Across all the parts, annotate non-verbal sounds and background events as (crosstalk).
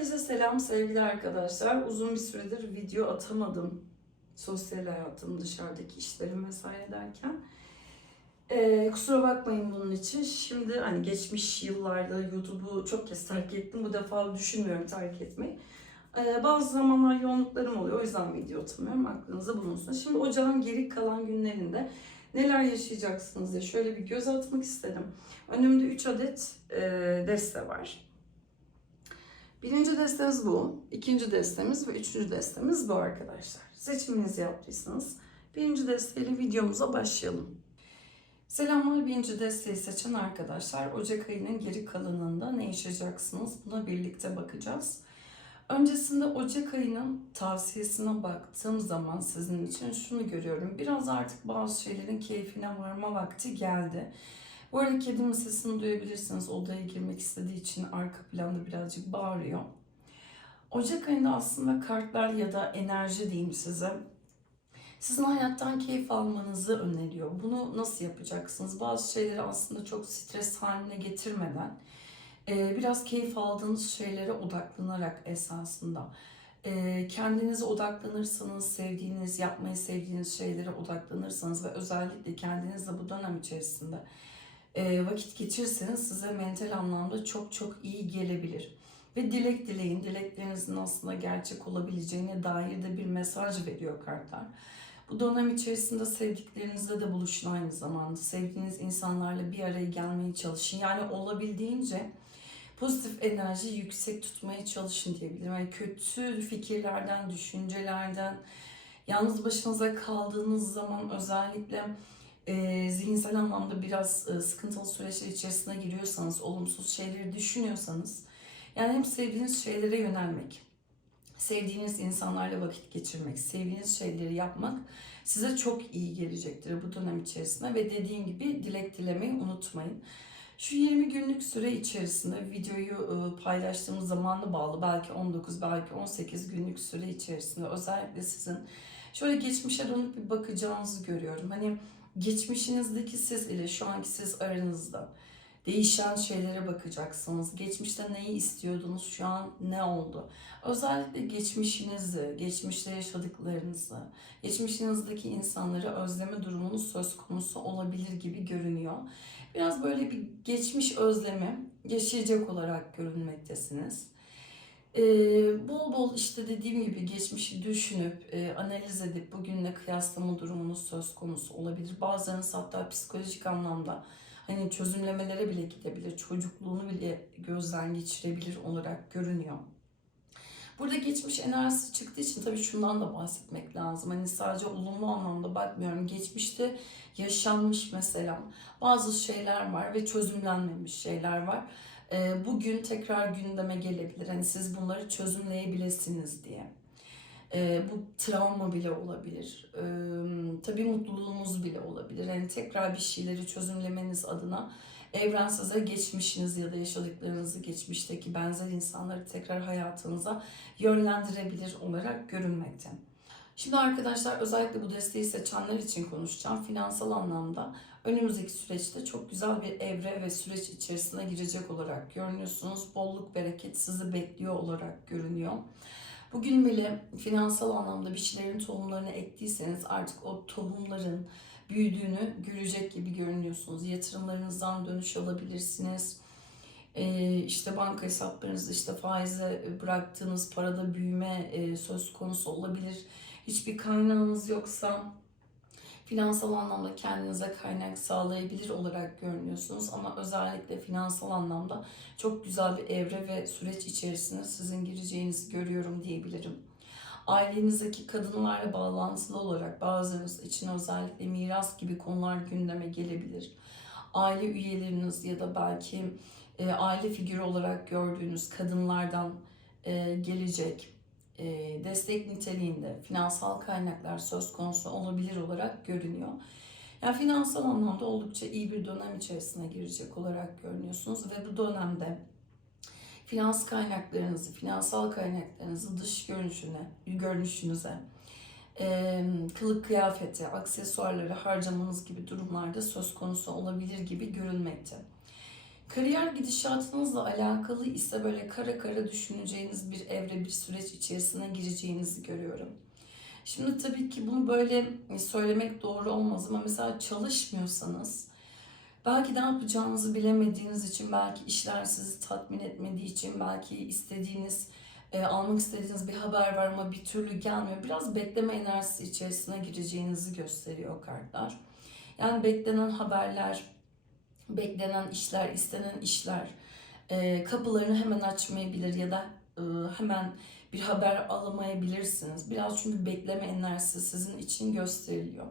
Herkese selam sevgili arkadaşlar. Uzun bir süredir video atamadım. Sosyal hayatım, dışarıdaki işlerim vesaire derken. Ee, kusura bakmayın bunun için. Şimdi hani geçmiş yıllarda YouTube'u çok kez terk ettim. Bu defa düşünmüyorum terk etmeyi. Ee, bazı zamanlar yoğunluklarım oluyor. O yüzden video atamıyorum. Aklınıza bulunsun. Şimdi ocağın geri kalan günlerinde neler yaşayacaksınız diye şöyle bir göz atmak istedim. Önümde 3 adet e, deste var. Birinci destemiz bu, ikinci destemiz ve üçüncü destemiz bu arkadaşlar. Seçiminizi yaptıysanız birinci desteyle videomuza başlayalım. Selamlar birinci desteği seçen arkadaşlar. Ocak ayının geri kalanında ne yaşayacaksınız buna birlikte bakacağız. Öncesinde Ocak ayının tavsiyesine baktığım zaman sizin için şunu görüyorum. Biraz artık bazı şeylerin keyfine varma vakti geldi. Bu arada kedimin sesini duyabilirsiniz. Odaya girmek istediği için arka planda birazcık bağırıyor. Ocak ayında aslında kartlar ya da enerji diyeyim size. Sizin hayattan keyif almanızı öneriyor. Bunu nasıl yapacaksınız? Bazı şeyleri aslında çok stres haline getirmeden e, biraz keyif aldığınız şeylere odaklanarak esasında e, kendinize odaklanırsanız, sevdiğiniz, yapmayı sevdiğiniz şeylere odaklanırsanız ve özellikle kendinizle bu dönem içerisinde vakit geçirseniz size mental anlamda çok çok iyi gelebilir. Ve dilek dileyin. Dileklerinizin aslında gerçek olabileceğine dair de bir mesaj veriyor kartlar. Bu dönem içerisinde sevdiklerinizle de buluşun aynı zamanda. Sevdiğiniz insanlarla bir araya gelmeye çalışın. Yani olabildiğince pozitif enerji yüksek tutmaya çalışın diyebilirim. Yani kötü fikirlerden, düşüncelerden, yalnız başınıza kaldığınız zaman özellikle e, zihinsel anlamda biraz e, sıkıntılı süreçler içerisine giriyorsanız, olumsuz şeyleri düşünüyorsanız, yani hem sevdiğiniz şeylere yönelmek, sevdiğiniz insanlarla vakit geçirmek, sevdiğiniz şeyleri yapmak size çok iyi gelecektir bu dönem içerisinde ve dediğim gibi dilek dilemeyi unutmayın. Şu 20 günlük süre içerisinde videoyu e, paylaştığımız zamanla bağlı belki 19 belki 18 günlük süre içerisinde özellikle sizin şöyle geçmişe dönüp bir bakacağınızı görüyorum. Hani geçmişinizdeki siz ile şu anki siz aranızda değişen şeylere bakacaksınız. Geçmişte neyi istiyordunuz, şu an ne oldu? Özellikle geçmişinizi, geçmişte yaşadıklarınızı, geçmişinizdeki insanları özleme durumunuz söz konusu olabilir gibi görünüyor. Biraz böyle bir geçmiş özlemi yaşayacak olarak görünmektesiniz. Ee, bol bol işte dediğim gibi geçmişi düşünüp, e, analiz edip bugünle kıyaslama durumunuz söz konusu olabilir. Bazılarınız hatta psikolojik anlamda hani çözümlemelere bile gidebilir, çocukluğunu bile gözden geçirebilir olarak görünüyor. Burada geçmiş enerjisi çıktığı için tabii şundan da bahsetmek lazım. Hani sadece olumlu anlamda bakmıyorum. Geçmişte yaşanmış mesela bazı şeyler var ve çözümlenmemiş şeyler var. Ee, bugün tekrar gündeme gelebilir. Hani siz bunları çözümleyebilirsiniz diye. Ee, bu travma bile olabilir. Ee, tabii mutluluğunuz bile olabilir. Yani tekrar bir şeyleri çözümlemeniz adına evren size geçmişiniz ya da yaşadıklarınızı geçmişteki benzer insanları tekrar hayatınıza yönlendirebilir olarak görünmekte. Şimdi arkadaşlar özellikle bu desteği seçenler için konuşacağım. Finansal anlamda önümüzdeki süreçte çok güzel bir evre ve süreç içerisine girecek olarak görünüyorsunuz. Bolluk, bereket sizi bekliyor olarak görünüyor. Bugün bile finansal anlamda bir şeylerin tohumlarını ektiyseniz artık o tohumların büyüdüğünü görecek gibi görünüyorsunuz. Yatırımlarınızdan dönüş alabilirsiniz. Ee, işte banka hesaplarınızda işte faize bıraktığınız parada büyüme e, söz konusu olabilir. Hiçbir kaynağınız yoksa finansal anlamda kendinize kaynak sağlayabilir olarak görünüyorsunuz ama özellikle finansal anlamda çok güzel bir evre ve süreç içerisinde sizin gireceğinizi görüyorum diyebilirim. Ailenizdeki kadınlarla bağlantılı olarak bazılarınız için özellikle miras gibi konular gündeme gelebilir. Aile üyeleriniz ya da belki e, aile figürü olarak gördüğünüz kadınlardan e, gelecek destek niteliğinde finansal kaynaklar söz konusu olabilir olarak görünüyor. Yani finansal anlamda oldukça iyi bir dönem içerisine girecek olarak görünüyorsunuz ve bu dönemde finans kaynaklarınızı, finansal kaynaklarınızı dış görünüşüne, görünüşünüze, e, kılık kıyafeti, aksesuarları harcamanız gibi durumlarda söz konusu olabilir gibi görülmekte. Kariyer gidişatınızla alakalı ise böyle kara kara düşüneceğiniz bir evre, bir süreç içerisine gireceğinizi görüyorum. Şimdi tabii ki bunu böyle söylemek doğru olmaz ama mesela çalışmıyorsanız belki ne yapacağınızı bilemediğiniz için, belki işler sizi tatmin etmediği için, belki istediğiniz, e, almak istediğiniz bir haber var ama bir türlü gelmiyor. Biraz bekleme enerjisi içerisine gireceğinizi gösteriyor kartlar. Yani beklenen haberler, beklenen işler, istenen işler e, kapılarını hemen açmayabilir ya da e, hemen bir haber alamayabilirsiniz. Biraz çünkü bekleme enerjisi sizin için gösteriliyor.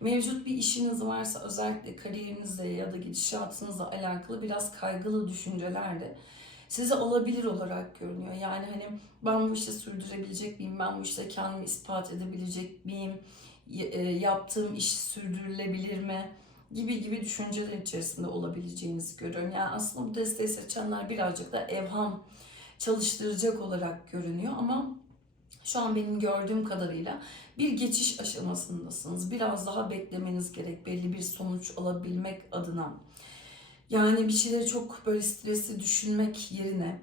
Mevcut bir işiniz varsa özellikle kariyerinizle ya da gidişatınızla alakalı biraz kaygılı düşüncelerle size olabilir olarak görünüyor. Yani hani ben bu işi sürdürebilecek miyim? Ben bu işte kendimi ispat edebilecek miyim? E, Yaptığım iş sürdürülebilir mi? Gibi gibi düşünceler içerisinde olabileceğinizi görüyorum. Yani aslında bu desteği seçenler birazcık da evham çalıştıracak olarak görünüyor ama şu an benim gördüğüm kadarıyla bir geçiş aşamasındasınız. Biraz daha beklemeniz gerek belli bir sonuç alabilmek adına. Yani bir şeyleri çok böyle stresli düşünmek yerine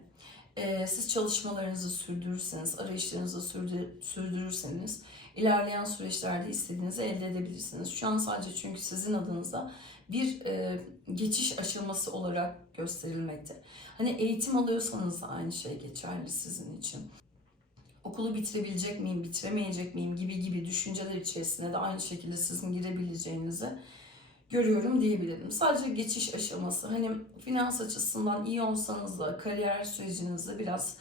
e, siz çalışmalarınızı sürdürürseniz, arayışlarınızı sürdür- sürdürürseniz ilerleyen süreçlerde istediğinizi elde edebilirsiniz. Şu an sadece çünkü sizin adınıza bir e, geçiş aşaması olarak gösterilmekte. Hani eğitim alıyorsanız da aynı şey geçerli sizin için. Okulu bitirebilecek miyim, bitiremeyecek miyim gibi gibi düşünceler içerisine de aynı şekilde sizin girebileceğinizi görüyorum diyebilirim. Sadece geçiş aşaması. Hani finans açısından iyi olsanız da kariyer sürecinizde biraz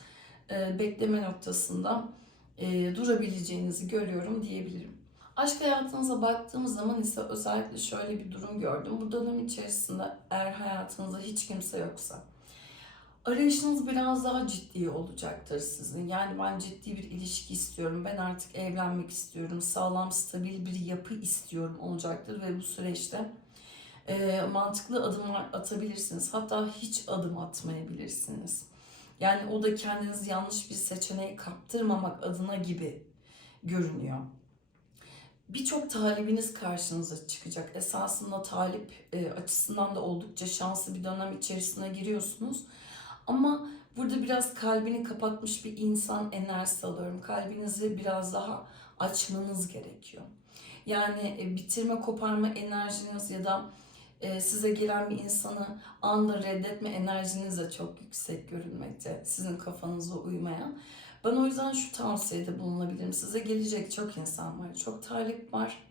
e, bekleme noktasında e, durabileceğinizi görüyorum diyebilirim. Aşk hayatınıza baktığımız zaman ise özellikle şöyle bir durum gördüm. Bu dönem içerisinde eğer hayatınızda hiç kimse yoksa arayışınız biraz daha ciddi olacaktır sizin. Yani ben ciddi bir ilişki istiyorum. Ben artık evlenmek istiyorum. Sağlam, stabil bir yapı istiyorum olacaktır ve bu süreçte e, mantıklı adımlar atabilirsiniz. Hatta hiç adım atmayabilirsiniz. Yani o da kendinizi yanlış bir seçeneğe kaptırmamak adına gibi görünüyor. Birçok talibiniz karşınıza çıkacak. Esasında talip e, açısından da oldukça şanslı bir dönem içerisine giriyorsunuz. Ama burada biraz kalbini kapatmış bir insan enerjisi alıyorum. Kalbinizi biraz daha açmanız gerekiyor. Yani e, bitirme, koparma enerjiniz ya da e, size gelen bir insanı anda reddetme enerjiniz de çok yüksek görünmekte. Sizin kafanıza uymayan. Ben o yüzden şu tavsiyede bulunabilirim. Size gelecek çok insan var, çok talip var.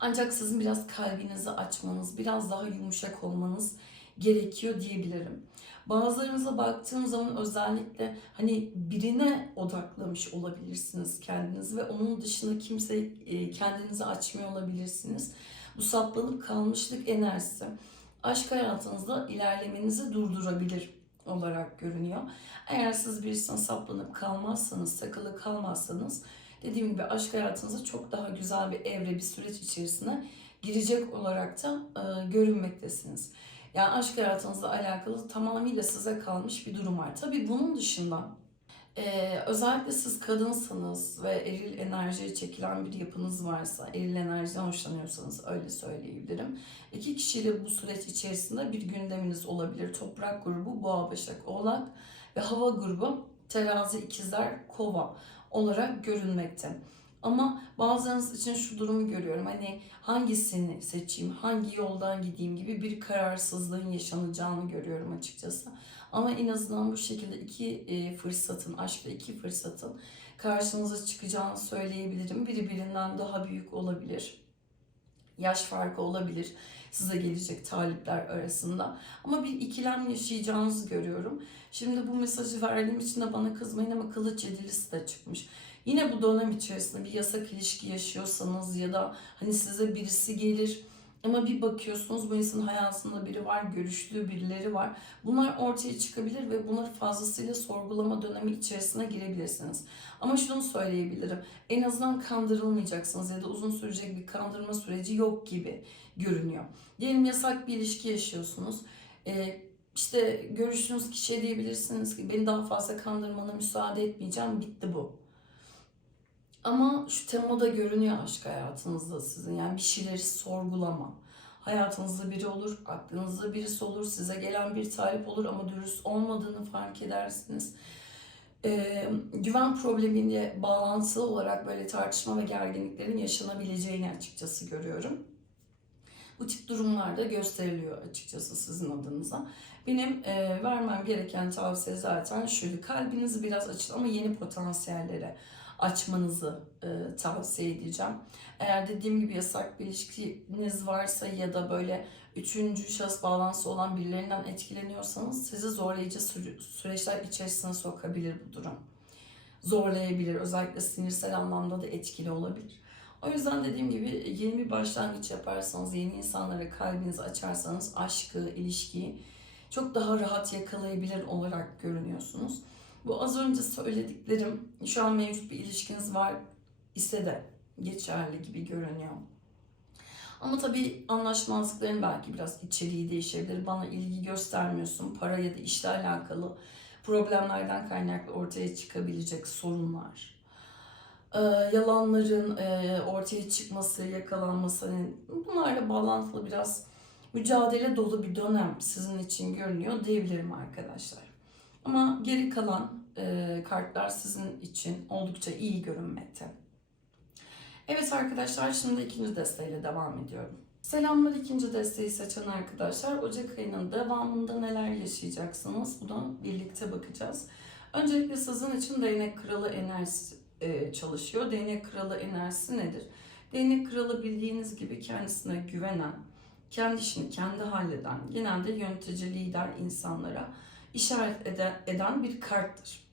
Ancak sizin biraz kalbinizi açmanız, biraz daha yumuşak olmanız gerekiyor diyebilirim. Bazılarınıza baktığım zaman özellikle hani birine odaklamış olabilirsiniz kendiniz ve onun dışında kimse e, kendinizi açmıyor olabilirsiniz. Bu saplanıp kalmışlık enerjisi aşk hayatınızda ilerlemenizi durdurabilir olarak görünüyor. Eğer siz birisine saplanıp kalmazsanız, takılı kalmazsanız dediğim gibi aşk hayatınızda çok daha güzel bir evre, bir süreç içerisine girecek olarak da e, görünmektesiniz. Yani aşk hayatınızla alakalı tamamıyla size kalmış bir durum var. Tabii bunun dışında e, özellikle siz kadınsanız ve eril enerjiye çekilen bir yapınız varsa, eril enerjiden hoşlanıyorsanız öyle söyleyebilirim. İki kişiyle bu süreç içerisinde bir gündeminiz olabilir. Toprak grubu Boğa, Başak, Oğlak ve hava grubu Terazi, İkizler, Kova olarak görünmekte. Ama bazılarınız için şu durumu görüyorum. Hani hangisini seçeyim, hangi yoldan gideyim gibi bir kararsızlığın yaşanacağını görüyorum açıkçası. Ama en azından bu şekilde iki e, fırsatın, aşkla iki fırsatın karşınıza çıkacağını söyleyebilirim. Biri birinden daha büyük olabilir. Yaş farkı olabilir size gelecek talipler arasında. Ama bir ikilem yaşayacağınızı görüyorum. Şimdi bu mesajı verdiğim için de bana kızmayın ama kılıç yedilisi de çıkmış. Yine bu dönem içerisinde bir yasak ilişki yaşıyorsanız ya da hani size birisi gelir ama bir bakıyorsunuz bu insanın hayatında biri var, görüştüğü birileri var. Bunlar ortaya çıkabilir ve bunları fazlasıyla sorgulama dönemi içerisine girebilirsiniz. Ama şunu söyleyebilirim. En azından kandırılmayacaksınız ya da uzun sürecek bir kandırma süreci yok gibi görünüyor. Diyelim yasak bir ilişki yaşıyorsunuz. Ee, işte görüştüğünüz kişiye diyebilirsiniz ki beni daha fazla kandırmana müsaade etmeyeceğim. Bitti bu. Ama şu temada görünüyor aşk hayatınızda sizin. Yani bir şeyleri sorgulama. Hayatınızda biri olur, aklınızda birisi olur, size gelen bir talip olur ama dürüst olmadığını fark edersiniz. Ee, güven problemiyle bağlantılı olarak böyle tartışma ve gerginliklerin yaşanabileceğini açıkçası görüyorum. Bu tip durumlarda gösteriliyor açıkçası sizin adınıza. Benim e, vermem gereken tavsiye zaten şuydu. Kalbinizi biraz açın ama yeni potansiyellere açmanızı e, tavsiye edeceğim. Eğer dediğim gibi yasak bir ilişkiniz varsa ya da böyle üçüncü şahıs bağlantısı olan birilerinden etkileniyorsanız sizi zorlayıcı sü- süreçler içerisine sokabilir bu durum. Zorlayabilir. Özellikle sinirsel anlamda da etkili olabilir. O yüzden dediğim gibi yeni bir başlangıç yaparsanız, yeni insanlara kalbinizi açarsanız aşkı, ilişkiyi çok daha rahat yakalayabilir olarak görünüyorsunuz. Bu az önce söylediklerim şu an mevcut bir ilişkiniz var ise de geçerli gibi görünüyor. Ama tabii anlaşmazlıkların belki biraz içeriği değişebilir. Bana ilgi göstermiyorsun. Para ya da işle alakalı problemlerden kaynaklı ortaya çıkabilecek sorunlar. Ee, yalanların e, ortaya çıkması, yakalanması hani bunlarla bağlantılı biraz mücadele dolu bir dönem sizin için görünüyor diyebilirim arkadaşlar. Ama geri kalan e, kartlar sizin için oldukça iyi görünmekte. Evet arkadaşlar şimdi ikinci desteğiyle devam ediyorum. Selamlar ikinci desteği seçen arkadaşlar. Ocak ayının devamında neler yaşayacaksınız? Buna birlikte bakacağız. Öncelikle sizin için değnek kralı enerjisi e, çalışıyor. Değnek kralı enerjisi nedir? Değnek kralı bildiğiniz gibi kendisine güvenen, kendi işini kendi halleden, genelde yönetici lider insanlara işaret eden, bir karttır.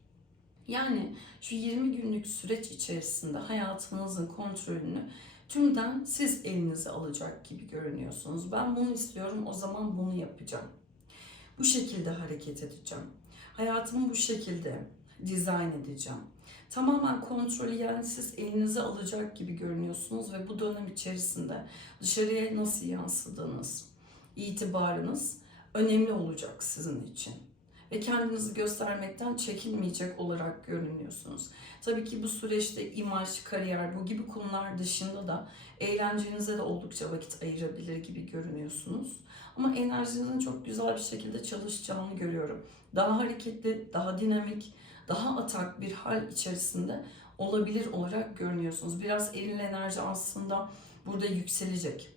Yani şu 20 günlük süreç içerisinde hayatınızın kontrolünü tümden siz elinize alacak gibi görünüyorsunuz. Ben bunu istiyorum, o zaman bunu yapacağım. Bu şekilde hareket edeceğim. Hayatımı bu şekilde dizayn edeceğim. Tamamen kontrolü yani siz elinize alacak gibi görünüyorsunuz ve bu dönem içerisinde dışarıya nasıl yansıdığınız, itibarınız önemli olacak sizin için ve kendinizi göstermekten çekinmeyecek olarak görünüyorsunuz. Tabii ki bu süreçte imaj, kariyer bu gibi konular dışında da eğlencenize de oldukça vakit ayırabilir gibi görünüyorsunuz. Ama enerjinizin çok güzel bir şekilde çalışacağını görüyorum. Daha hareketli, daha dinamik, daha atak bir hal içerisinde olabilir olarak görünüyorsunuz. Biraz eril enerji aslında burada yükselecek.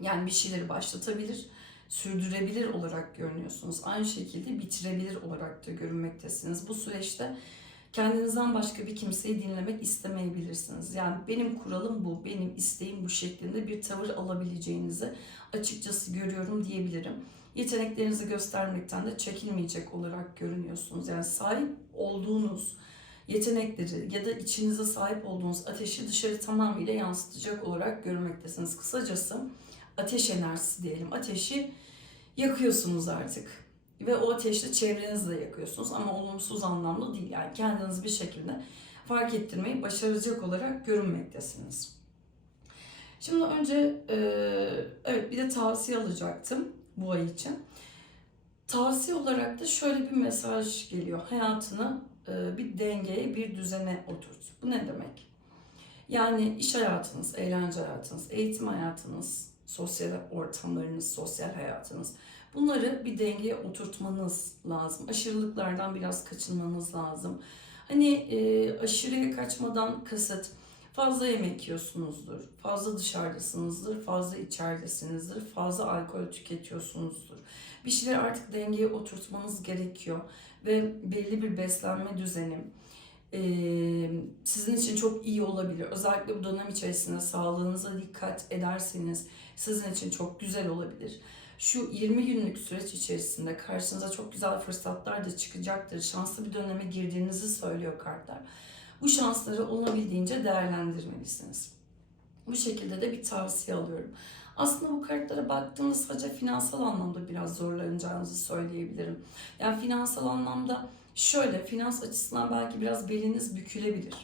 Yani bir şeyleri başlatabilir sürdürebilir olarak görünüyorsunuz. Aynı şekilde bitirebilir olarak da görünmektesiniz. Bu süreçte kendinizden başka bir kimseyi dinlemek istemeyebilirsiniz. Yani benim kuralım bu, benim isteğim bu şeklinde bir tavır alabileceğinizi açıkçası görüyorum diyebilirim. Yeteneklerinizi göstermekten de çekinmeyecek olarak görünüyorsunuz. Yani sahip olduğunuz yetenekleri ya da içinize sahip olduğunuz ateşi dışarı tamamıyla yansıtacak olarak görmektesiniz. Kısacası ateş enerjisi diyelim. Ateşi yakıyorsunuz artık. Ve o ateşle çevrenizi yakıyorsunuz ama olumsuz anlamda değil. Yani kendinizi bir şekilde fark ettirmeyi başaracak olarak görünmektesiniz. Şimdi önce e, evet bir de tavsiye alacaktım bu ay için. Tavsiye olarak da şöyle bir mesaj geliyor. Hayatını e, bir dengeye, bir düzene oturt. Bu ne demek? Yani iş hayatınız, eğlence hayatınız, eğitim hayatınız, sosyal ortamlarınız, sosyal hayatınız. Bunları bir dengeye oturtmanız lazım. Aşırılıklardan biraz kaçınmanız lazım. Hani e, aşırıya kaçmadan kasıt fazla yemek yiyorsunuzdur, fazla dışarıdasınızdır, fazla içeridesinizdir, fazla alkol tüketiyorsunuzdur. Bir şeyler artık dengeye oturtmanız gerekiyor ve belli bir beslenme düzeni sizin için çok iyi olabilir. Özellikle bu dönem içerisinde sağlığınıza dikkat ederseniz sizin için çok güzel olabilir. Şu 20 günlük süreç içerisinde karşınıza çok güzel fırsatlar da çıkacaktır. Şanslı bir döneme girdiğinizi söylüyor kartlar. Bu şansları olabildiğince değerlendirmelisiniz. Bu şekilde de bir tavsiye alıyorum. Aslında bu kartlara baktığımız sadece finansal anlamda biraz zorlanacağınızı söyleyebilirim. Yani finansal anlamda şöyle, finans açısından belki biraz beliniz bükülebilir.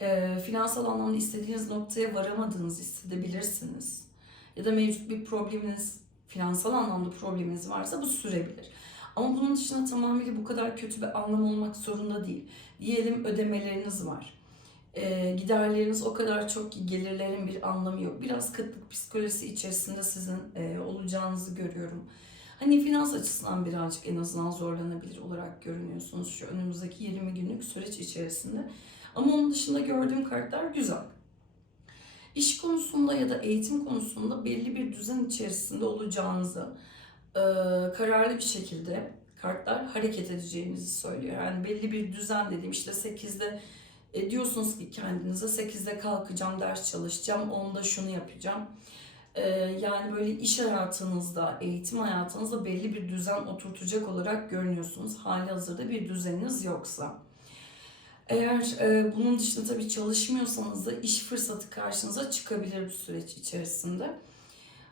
E, finansal anlamda istediğiniz noktaya varamadığınızı hissedebilirsiniz. Ya da mevcut bir probleminiz, finansal anlamda probleminiz varsa bu sürebilir. Ama bunun dışında tamamıyla bu kadar kötü bir anlam olmak zorunda değil. Diyelim ödemeleriniz var. Ee, giderleriniz o kadar çok ki gelirlerin bir anlamı yok. Biraz kıtlık psikolojisi içerisinde sizin e, olacağınızı görüyorum. Hani finans açısından birazcık en azından zorlanabilir olarak görünüyorsunuz şu önümüzdeki 20 günlük süreç içerisinde. Ama onun dışında gördüğüm kartlar güzel. İş konusunda ya da eğitim konusunda belli bir düzen içerisinde olacağınızı, e, kararlı bir şekilde kartlar hareket edeceğinizi söylüyor. Yani belli bir düzen dediğim işte 8'de e, diyorsunuz ki kendinize 8'de kalkacağım, ders çalışacağım, 10'da şunu yapacağım. E, yani böyle iş hayatınızda, eğitim hayatınızda belli bir düzen oturtacak olarak görünüyorsunuz. Hali hazırda bir düzeniniz yoksa. Eğer e, bunun dışında tabii çalışmıyorsanız da iş fırsatı karşınıza çıkabilir bu süreç içerisinde.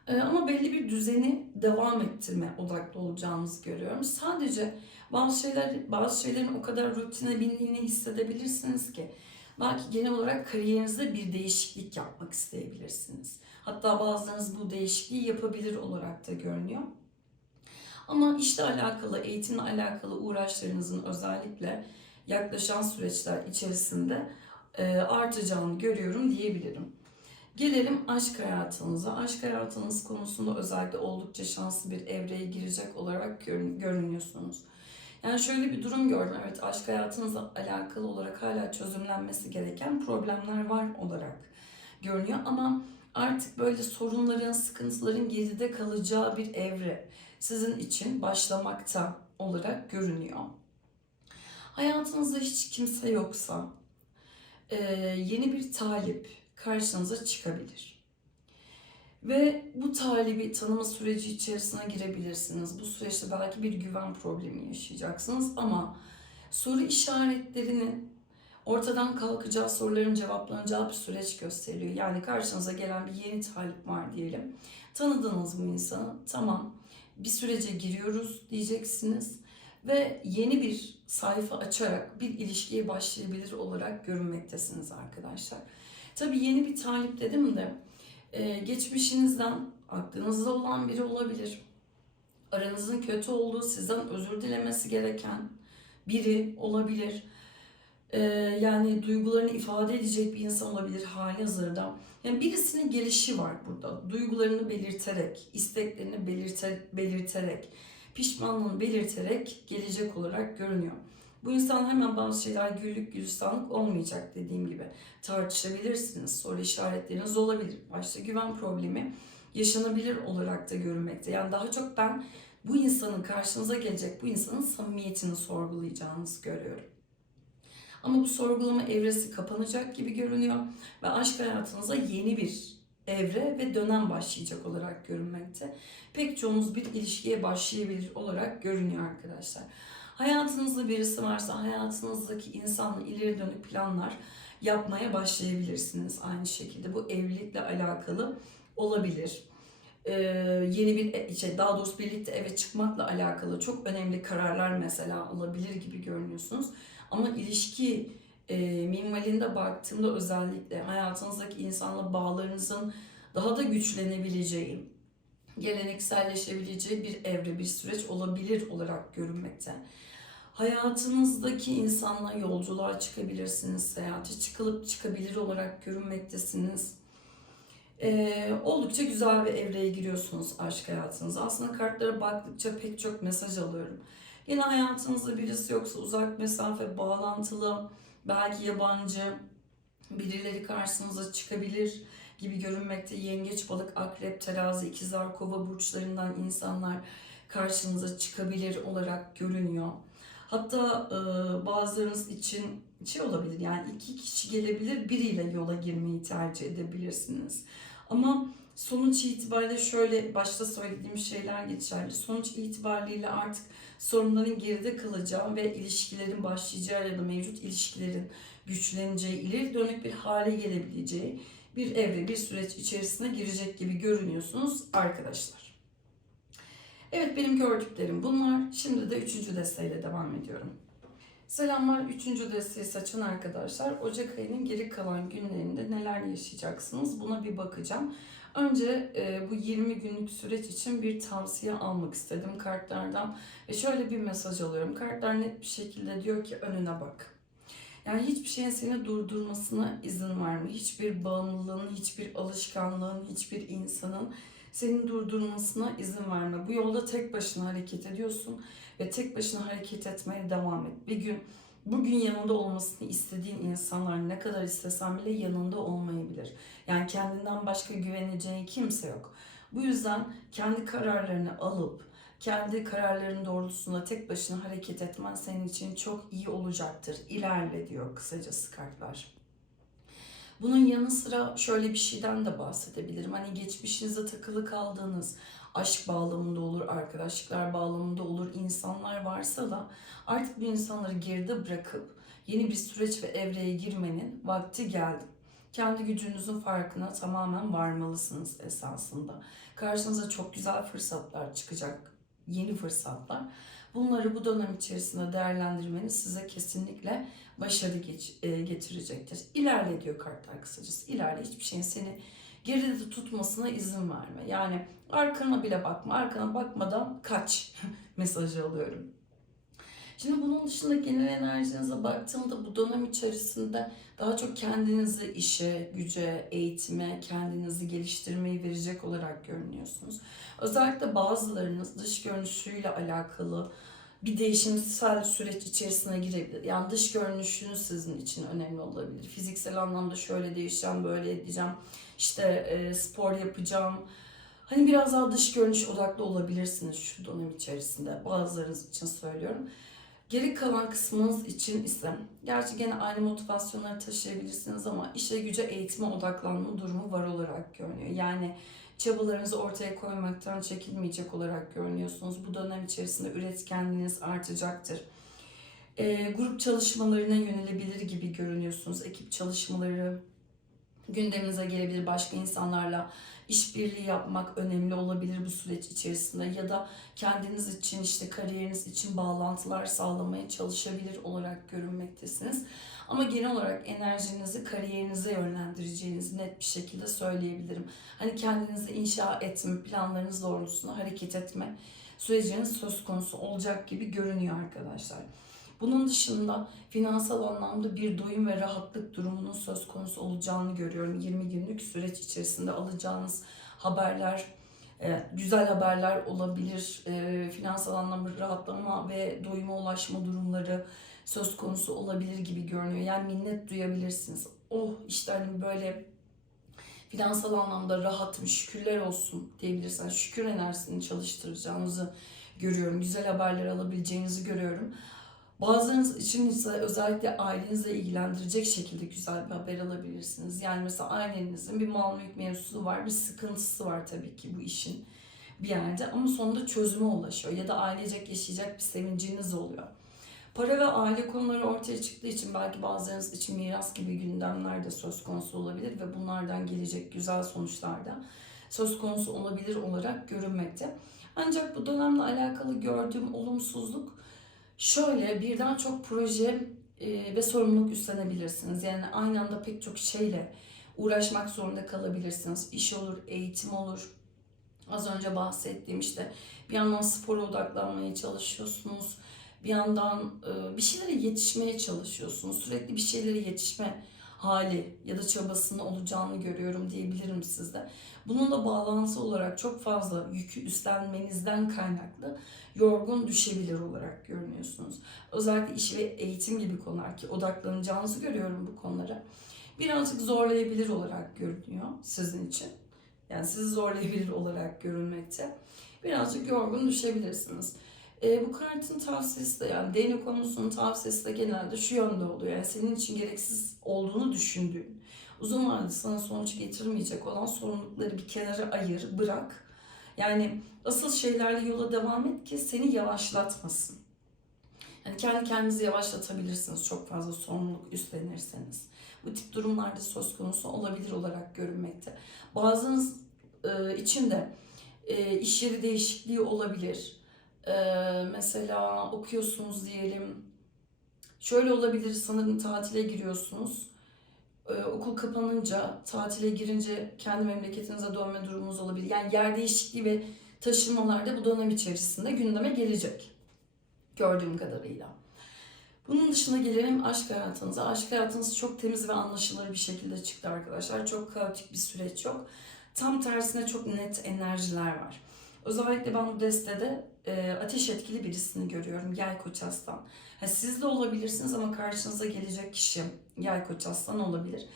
E, ama belli bir düzeni devam ettirme odaklı olacağınızı görüyorum. Sadece bazı şeyler bazı şeylerin o kadar rutine bindiğini hissedebilirsiniz ki belki genel olarak kariyerinizde bir değişiklik yapmak isteyebilirsiniz. Hatta bazılarınız bu değişikliği yapabilir olarak da görünüyor. Ama işle alakalı, eğitimle alakalı uğraşlarınızın özellikle yaklaşan süreçler içerisinde e, artacağını görüyorum diyebilirim. Gelelim aşk hayatınıza. Aşk hayatınız konusunda özellikle oldukça şanslı bir evreye girecek olarak görün- görünüyorsunuz. Yani şöyle bir durum gördüm. Evet aşk hayatınızla alakalı olarak hala çözümlenmesi gereken problemler var olarak görünüyor. Ama artık böyle sorunların, sıkıntıların geride kalacağı bir evre sizin için başlamakta olarak görünüyor. Hayatınızda hiç kimse yoksa e, yeni bir talip karşınıza çıkabilir. Ve bu talibi tanıma süreci içerisine girebilirsiniz. Bu süreçte belki bir güven problemi yaşayacaksınız ama soru işaretlerinin ortadan kalkacağı soruların cevaplanacağı bir süreç gösteriyor. Yani karşınıza gelen bir yeni talip var diyelim. Tanıdığınız bu insanı tamam bir sürece giriyoruz diyeceksiniz ve yeni bir sayfa açarak bir ilişkiye başlayabilir olarak görünmektesiniz arkadaşlar. Tabii yeni bir talip dedim de e, geçmişinizden aklınızda olan biri olabilir. Aranızın kötü olduğu, sizden özür dilemesi gereken biri olabilir. E, yani duygularını ifade edecek bir insan olabilir hali hazırda. Yani birisinin gelişi var burada. Duygularını belirterek, isteklerini belirte, belirterek, pişmanlığını belirterek gelecek olarak görünüyor. Bu insan hemen bazı şeyler güllük gülistanlık olmayacak dediğim gibi. Tartışabilirsiniz, soru işaretleriniz olabilir. Başta güven problemi yaşanabilir olarak da görünmekte. Yani daha çok ben bu insanın karşınıza gelecek bu insanın samimiyetini sorgulayacağınızı görüyorum. Ama bu sorgulama evresi kapanacak gibi görünüyor ve aşk hayatınıza yeni bir evre ve dönem başlayacak olarak görünmekte. Pek çoğunuz bir ilişkiye başlayabilir olarak görünüyor arkadaşlar. Hayatınızda birisi varsa hayatınızdaki insanla ileri dönük planlar yapmaya başlayabilirsiniz aynı şekilde. Bu evlilikle alakalı olabilir. Ee, yeni bir şey daha doğrusu birlikte eve çıkmakla alakalı çok önemli kararlar mesela alabilir gibi görünüyorsunuz. Ama ilişki e, minvalinde baktığımda özellikle hayatınızdaki insanla bağlarınızın daha da güçlenebileceği, gelenekselleşebileceği bir evre, bir süreç olabilir olarak görünmekte. Hayatınızdaki insanla yolculuğa çıkabilirsiniz, seyahate çıkılıp çıkabilir olarak görünmektesiniz. Ee, oldukça güzel bir evreye giriyorsunuz aşk hayatınıza. Aslında kartlara baktıkça pek çok mesaj alıyorum. Yine hayatınızda birisi yoksa uzak mesafe, bağlantılı, belki yabancı birileri karşınıza çıkabilir gibi görünmekte. Yengeç, balık, akrep, terazi, ikizler, kova burçlarından insanlar karşınıza çıkabilir olarak görünüyor. Hatta e, bazılarınız için şey olabilir yani iki kişi gelebilir biriyle yola girmeyi tercih edebilirsiniz. Ama sonuç itibariyle şöyle başta söylediğim şeyler geçerli. Sonuç itibariyle artık sorunların geride kalacağı ve ilişkilerin başlayacağı ya da mevcut ilişkilerin güçleneceği, ileri dönük bir hale gelebileceği bir evre, bir süreç içerisine girecek gibi görünüyorsunuz arkadaşlar. Evet benim gördüklerim bunlar. Şimdi de üçüncü desteğiyle devam ediyorum. Selamlar. Üçüncü desteği saçan arkadaşlar. Ocak ayının geri kalan günlerinde neler yaşayacaksınız? Buna bir bakacağım. Önce e, bu 20 günlük süreç için bir tavsiye almak istedim kartlardan. Ve şöyle bir mesaj alıyorum. Kartlar net bir şekilde diyor ki önüne bak. Yani hiçbir şeyin seni durdurmasına izin verme. Hiçbir bağımlılığın, hiçbir alışkanlığın, hiçbir insanın senin durdurmasına izin verme. Bu yolda tek başına hareket ediyorsun ve tek başına hareket etmeye devam et. Bir gün bugün yanında olmasını istediğin insanlar ne kadar istesen bile yanında olmayabilir. Yani kendinden başka güveneceğin kimse yok. Bu yüzden kendi kararlarını alıp kendi kararların doğrultusunda tek başına hareket etmen senin için çok iyi olacaktır. İlerle diyor kısacası kartlar. Bunun yanı sıra şöyle bir şeyden de bahsedebilirim. Hani geçmişinize takılı kaldığınız aşk bağlamında olur, arkadaşlıklar bağlamında olur, insanlar varsa da artık bu insanları geride bırakıp yeni bir süreç ve evreye girmenin vakti geldi. Kendi gücünüzün farkına tamamen varmalısınız esasında. Karşınıza çok güzel fırsatlar çıkacak, yeni fırsatlar. Bunları bu dönem içerisinde değerlendirmeniz size kesinlikle başarı geç, e, getirecektir. İlerle diyor kartlar kısacası. İlerle hiçbir şeyin seni geride tutmasına izin verme. Yani arkana bile bakma. Arkana bakmadan kaç (laughs) mesajı alıyorum. Şimdi bunun dışında genel enerjinize baktığımda bu dönem içerisinde daha çok kendinizi işe, güce, eğitime, kendinizi geliştirmeyi verecek olarak görünüyorsunuz. Özellikle bazılarınız dış görünüşüyle alakalı bir değişimsel süreç içerisine girebilir. Yani dış görünüşünüz sizin için önemli olabilir. Fiziksel anlamda şöyle değişeceğim, böyle edeceğim, işte e, spor yapacağım. Hani biraz daha dış görünüş odaklı olabilirsiniz şu dönem içerisinde. Bazılarınız için söylüyorum. Geri kalan kısmınız için ise gerçi gene aynı motivasyonları taşıyabilirsiniz ama işe güce eğitime odaklanma durumu var olarak görünüyor. Yani çabalarınızı ortaya koymaktan çekinmeyecek olarak görünüyorsunuz. Bu dönem içerisinde üretkenliğiniz artacaktır. E, grup çalışmalarına yönelebilir gibi görünüyorsunuz. Ekip çalışmaları gündeminize gelebilir. Başka insanlarla işbirliği yapmak önemli olabilir bu süreç içerisinde ya da kendiniz için işte kariyeriniz için bağlantılar sağlamaya çalışabilir olarak görünmektesiniz. Ama genel olarak enerjinizi kariyerinize yönlendireceğinizi net bir şekilde söyleyebilirim. Hani kendinizi inşa etme, planlarınız doğrultusunda hareket etme süreciniz söz konusu olacak gibi görünüyor arkadaşlar. Bunun dışında finansal anlamda bir doyum ve rahatlık durumunun söz konusu olacağını görüyorum. 20 günlük süreç içerisinde alacağınız haberler, e, güzel haberler olabilir. E, finansal anlamda rahatlama ve doyuma ulaşma durumları söz konusu olabilir gibi görünüyor. Yani minnet duyabilirsiniz. Oh işte hani böyle finansal anlamda rahatım, şükürler olsun diyebilirsiniz. Şükür enerjisini çalıştıracağınızı görüyorum. Güzel haberler alabileceğinizi görüyorum. Bazılarınız için ise özellikle ailenizle ilgilendirecek şekilde güzel bir haber alabilirsiniz. Yani mesela ailenizin bir mal mülk mevzusu var, bir sıkıntısı var tabii ki bu işin bir yerde ama sonunda çözüme ulaşıyor ya da ailecek yaşayacak bir sevinciniz oluyor. Para ve aile konuları ortaya çıktığı için belki bazılarınız için miras gibi gündemler de söz konusu olabilir ve bunlardan gelecek güzel sonuçlar da söz konusu olabilir olarak görünmekte. Ancak bu dönemle alakalı gördüğüm olumsuzluk şöyle birden çok proje e, ve sorumluluk üstlenebilirsiniz. Yani aynı anda pek çok şeyle uğraşmak zorunda kalabilirsiniz. İş olur, eğitim olur. Az önce bahsettiğim işte bir yandan spora odaklanmaya çalışıyorsunuz bir yandan e, bir şeylere yetişmeye çalışıyorsunuz. Sürekli bir şeylere yetişme hali ya da çabasını olacağını görüyorum diyebilirim size. Bununla bağlantısı olarak çok fazla yükü üstlenmenizden kaynaklı yorgun düşebilir olarak görünüyorsunuz. Özellikle iş ve eğitim gibi konular ki odaklanacağınızı görüyorum bu konulara. Birazcık zorlayabilir olarak görünüyor sizin için. Yani sizi zorlayabilir olarak görünmekte. Birazcık yorgun düşebilirsiniz. E, bu kartın tavsiyesi de yani değnek konusunun tavsiyesi de genelde şu yönde oluyor. Yani senin için gereksiz olduğunu düşündüğün, uzun vadede sana sonuç getirmeyecek olan sorumlulukları bir kenara ayır, bırak. Yani asıl şeylerle yola devam et ki seni yavaşlatmasın. Yani kendi kendinizi yavaşlatabilirsiniz çok fazla sorumluluk üstlenirseniz. Bu tip durumlarda söz konusu olabilir olarak görünmekte. Bazınız e, için de e, iş yeri değişikliği olabilir ee, mesela okuyorsunuz diyelim. Şöyle olabilir sanırım tatile giriyorsunuz. Ee, okul kapanınca, tatile girince kendi memleketinize dönme durumunuz olabilir. Yani yer değişikliği ve taşınmalar da bu dönem içerisinde gündeme gelecek. Gördüğüm kadarıyla. Bunun dışında gelelim aşk hayatınıza. Aşk hayatınız çok temiz ve anlaşılır bir şekilde çıktı arkadaşlar. Çok kaotik bir süreç yok. Tam tersine çok net enerjiler var. Özellikle ben bu destede e, ateş etkili birisini görüyorum. Yay koç aslan. Ha, siz de olabilirsiniz ama karşınıza gelecek kişi yay koç aslan olabilir.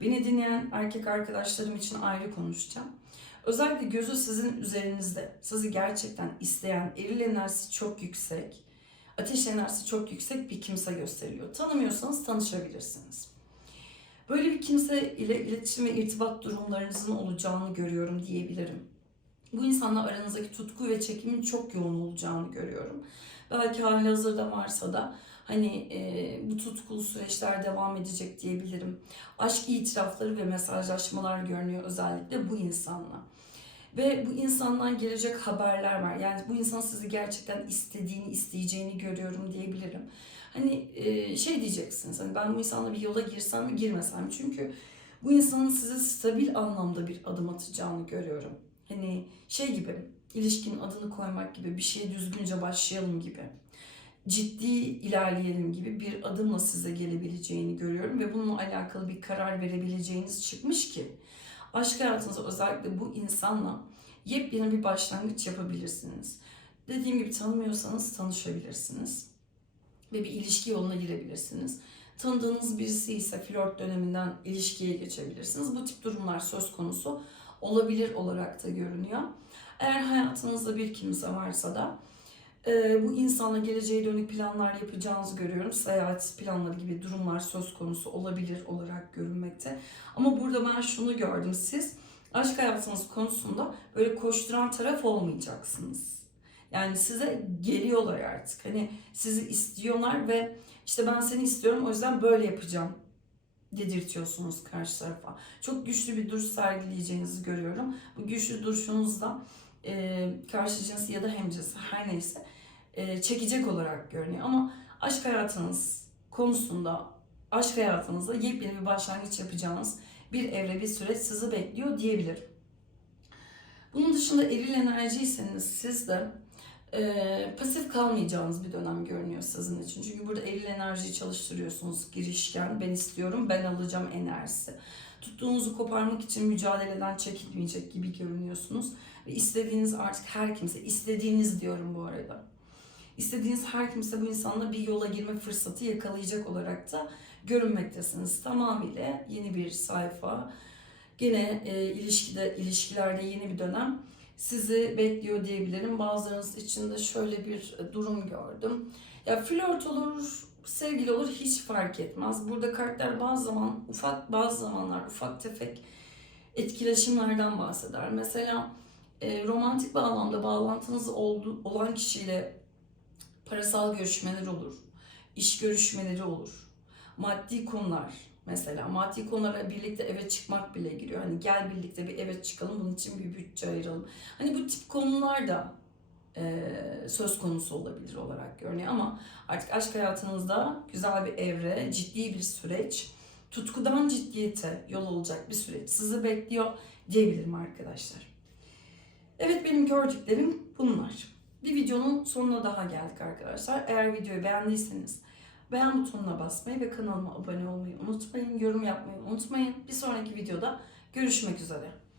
Beni dinleyen erkek arkadaşlarım için ayrı konuşacağım. Özellikle gözü sizin üzerinizde. Sizi gerçekten isteyen, eril enerjisi çok yüksek, ateş enerjisi çok yüksek bir kimse gösteriyor. Tanımıyorsanız tanışabilirsiniz. Böyle bir kimse ile iletişim ve irtibat durumlarınızın olacağını görüyorum diyebilirim. Bu insanla aranızdaki tutku ve çekimin çok yoğun olacağını görüyorum. Belki hali hazırda varsa da hani e, bu tutkulu süreçler devam edecek diyebilirim. Aşk itirafları ve mesajlaşmalar görünüyor özellikle bu insanla. Ve bu insandan gelecek haberler var. Yani bu insan sizi gerçekten istediğini, isteyeceğini görüyorum diyebilirim. Hani e, şey diyeceksiniz, hani ben bu insanla bir yola girsem mi girmesem mi? Çünkü bu insanın size stabil anlamda bir adım atacağını görüyorum. Hani şey gibi, ilişkinin adını koymak gibi, bir şeye düzgünce başlayalım gibi ciddi ilerleyelim gibi bir adımla size gelebileceğini görüyorum ve bununla alakalı bir karar verebileceğiniz çıkmış ki aşk hayatınızda özellikle bu insanla yepyeni bir başlangıç yapabilirsiniz. Dediğim gibi tanımıyorsanız tanışabilirsiniz ve bir ilişki yoluna girebilirsiniz. Tanıdığınız birisi ise flört döneminden ilişkiye geçebilirsiniz. Bu tip durumlar söz konusu olabilir olarak da görünüyor. Eğer hayatınızda bir kimse varsa da e, bu insanla geleceğe dönük planlar yapacağınızı görüyorum. Seyahat planları gibi durumlar söz konusu olabilir olarak görünmekte. Ama burada ben şunu gördüm. Siz aşk hayatınız konusunda böyle koşturan taraf olmayacaksınız. Yani size geliyorlar artık. Hani sizi istiyorlar ve işte ben seni istiyorum o yüzden böyle yapacağım dedirtiyorsunuz karşı tarafa. Çok güçlü bir duruş sergileyeceğinizi görüyorum. Bu güçlü duruşunuzda e, karşı cins ya da hemcinsi her neyse e, çekecek olarak görünüyor. Ama aşk hayatınız konusunda aşk hayatınızda yepyeni bir başlangıç yapacağınız bir evre bir süreç sizi bekliyor diyebilirim. Bunun dışında eril enerjiyseniz siz de e, pasif kalmayacağınız bir dönem görünüyor sizin için. Çünkü burada eril enerjiyi çalıştırıyorsunuz girişken. Ben istiyorum, ben alacağım enerjisi. Tuttuğunuzu koparmak için mücadeleden çekinmeyecek gibi görünüyorsunuz. Ve istediğiniz artık her kimse, istediğiniz diyorum bu arada. İstediğiniz her kimse bu insanla bir yola girme fırsatı yakalayacak olarak da görünmektesiniz. Tamamıyla yeni bir sayfa. Gene e, ilişkide, ilişkilerde yeni bir dönem sizi bekliyor diyebilirim. Bazılarınız için de şöyle bir durum gördüm. Ya flört olur, sevgili olur hiç fark etmez. Burada kartlar bazı zaman ufak, bazı zamanlar ufak tefek etkileşimlerden bahseder. Mesela e, romantik bağlamda bağlantınız oldu, olan kişiyle parasal görüşmeler olur, iş görüşmeleri olur, maddi konular mesela maddi konulara birlikte eve çıkmak bile giriyor. Hani gel birlikte bir eve çıkalım bunun için bir bütçe ayıralım. Hani bu tip konular da e, söz konusu olabilir olarak görünüyor ama artık aşk hayatınızda güzel bir evre, ciddi bir süreç, tutkudan ciddiyete yol olacak bir süreç sizi bekliyor diyebilirim arkadaşlar. Evet benim gördüklerim bunlar. Bir videonun sonuna daha geldik arkadaşlar. Eğer videoyu beğendiyseniz beğen butonuna basmayı ve kanalıma abone olmayı unutmayın. Yorum yapmayı unutmayın. Bir sonraki videoda görüşmek üzere.